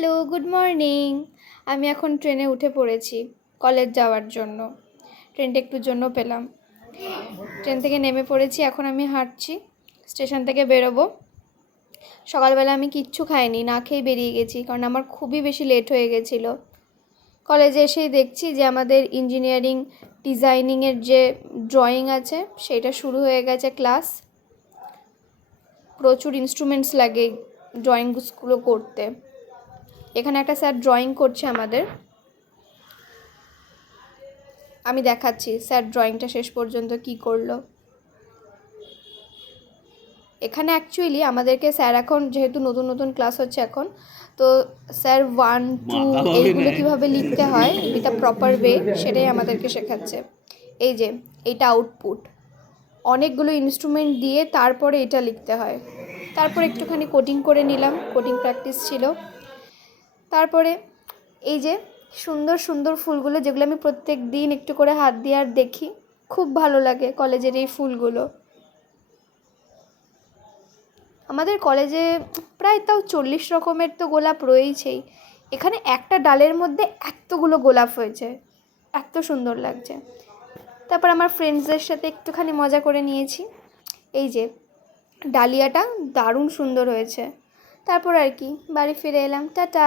Hello, good morning. আমি এখন ট্রেনে উঠে পড়েছি কলেজ যাওয়ার জন্য। ট্রেনটা একটুর জন্য পেলাম। ট্রেন থেকে নেমে পড়েছি, এখন আমি হাঁটছি, স্টেশন থেকে বেরোবো। সকালবেলা আমি কিচ্ছু খাইনি, না খেয়ে বেরিয়ে গেছি, কারণ আমার খুবই বেশি লেট হয়ে গেছিলো। কলেজে এসেই দেখছি যে আমাদের ইঞ্জিনিয়ারিং ডিজাইনিংয়ের যে ড্রয়িং আছে সেটা শুরু হয়ে গেছে ক্লাস। প্রচুর ইনস্ট্রুমেন্টস লাগে ড্রয়িংসগুলো করতে। এখানে একটা স্যার ড্রয়িং করছে আমাদের, আমি দেখাচ্ছি স্যার ড্রয়িংটা শেষ পর্যন্ত কি করলো। এখানে অ্যাকচুয়ালি আমাদেরকে স্যার এখন যেহেতু নতুন নতুন ক্লাস হচ্ছে এখন, তো স্যার 1 2 এইগুলো কীভাবে লিখতে হয় উইথ আ প্রপার ওয়ে সেটাই আমাদেরকে শেখাচ্ছে। এই যে এইটা আউটপুট, অনেকগুলো ইনস্ট্রুমেন্ট দিয়ে তারপরে এটা লিখতে হয়। তারপরে একটুখানি কোডিং করে নিলাম, কোডিং প্র্যাকটিস ছিল। তারপরে এই যে সুন্দর সুন্দর ফুলগুলো, যেগুলো আমি প্রত্যেক দিন একটু করে হাত দিয়ে আর দেখি, খুব ভালো লাগে কলেজের এই ফুলগুলো। আমাদের কলেজে প্রায় তাও 40 রকমের তো গোলাপ রয়েছেই। এখানে একটা ডালের মধ্যে এতগুলো গোলাপ হয়েছে, এত সুন্দর লাগছে। তারপর আমার ফ্রেন্ডসদের সাথে একটুখানি মজা করে নিয়েছি। এই যে ডালিয়াটা দারুণ সুন্দর হয়েছে। তারপর আর কি, বাড়ি ফিরে এলাম, টাটা।